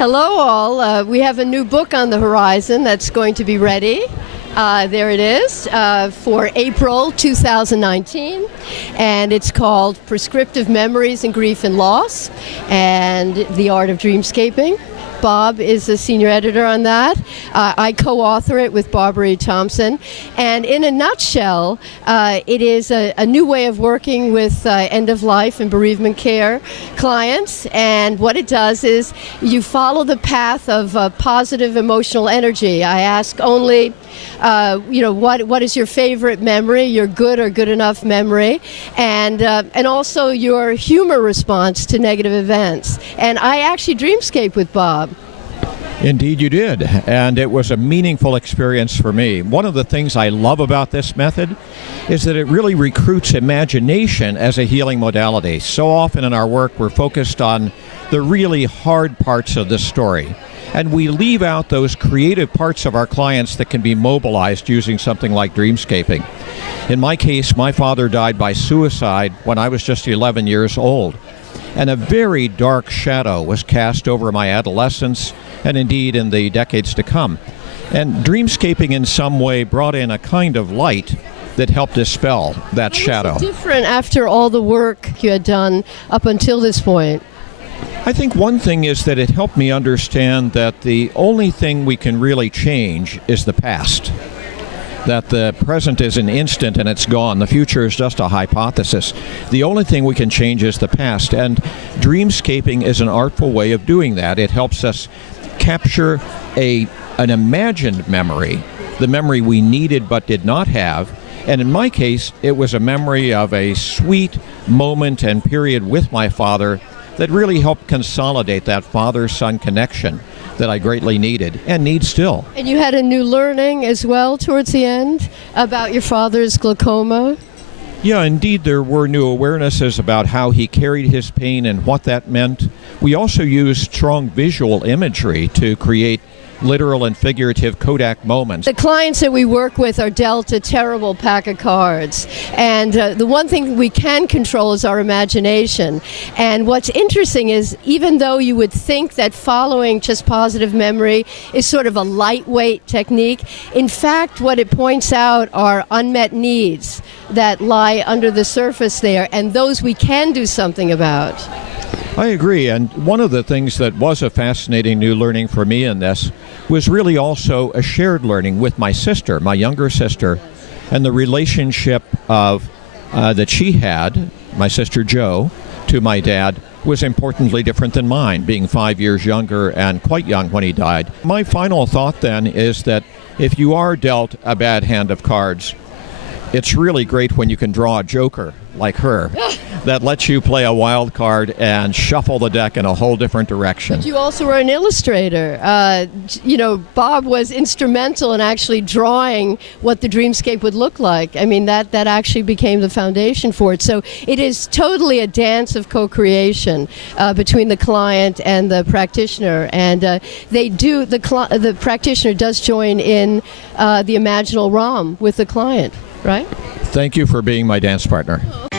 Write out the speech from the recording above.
Hello all. We have a new book on the horizon that's going to be ready. There it is for April 2019, and it's called Prescriptive Memories in Grief and Loss and the Art of Dreamscaping. Bob is the senior editor on that. I co-author it with Barbara Thompson. And in a nutshell, it is a new way of working with end-of-life and bereavement care clients. And what it does is you follow the path of positive emotional energy. I ask only, what is your favorite memory, your good or good enough memory, and also your humor response to negative events. And I actually dreamscape with Bob. Indeed you did, and it was a meaningful experience for me. One of the things I love about this method is that it really recruits imagination as a healing modality. So often in our work we're focused on the really hard parts of the story, and we leave out those creative parts of our clients that can be mobilized using something like dreamscaping. In my case, my father died by suicide when I was just 11 years old, and a very dark shadow was cast over my adolescence and indeed in the decades to come. And dreamscaping in some way brought in a kind of light that helped dispel that shadow. What's different after all the work you had done up until this point? I think one thing is that it helped me understand that the only thing we can really change is the past. That the present is an instant and it's gone. The future is just a hypothesis. The only thing we can change is the past. And dreamscaping is an artful way of doing that. It helps us capture an imagined memory, the memory we needed but did not have. And in my case, it was a memory of a sweet moment and period with my father that really helped consolidate that father-son connection that I greatly needed and need still. And you had a new learning as well towards the end about your father's glaucoma? Yeah, indeed, there were new awarenesses about how he carried his pain and what that meant. We also used strong visual imagery to create literal and figurative Kodak moments. The clients that we work with are dealt a terrible pack of cards, and the one thing we can control is our imagination. And what's interesting is, even though you would think that following just positive memory is sort of a lightweight technique, in fact what it points out are unmet needs that lie under the surface there, and those we can do something about. I agree, and one of the things that was a fascinating new learning for me in this was really also a shared learning with my sister, my younger sister, and the relationship of that she had, my sister Jo, to my dad was importantly different than mine, being 5 years younger and quite young when he died. My final thought then is that if you are dealt a bad hand of cards, it's really great when you can draw a joker like her that lets you play a wild card and shuffle the deck in a whole different direction. But you also were an illustrator. Bob was instrumental in actually drawing what the dreamscape would look like. I mean, that actually became the foundation for it. So it is totally a dance of co-creation between the client and the practitioner. And the practitioner does join in the imaginal realm with the client, right? Thank you for being my dance partner. Oh.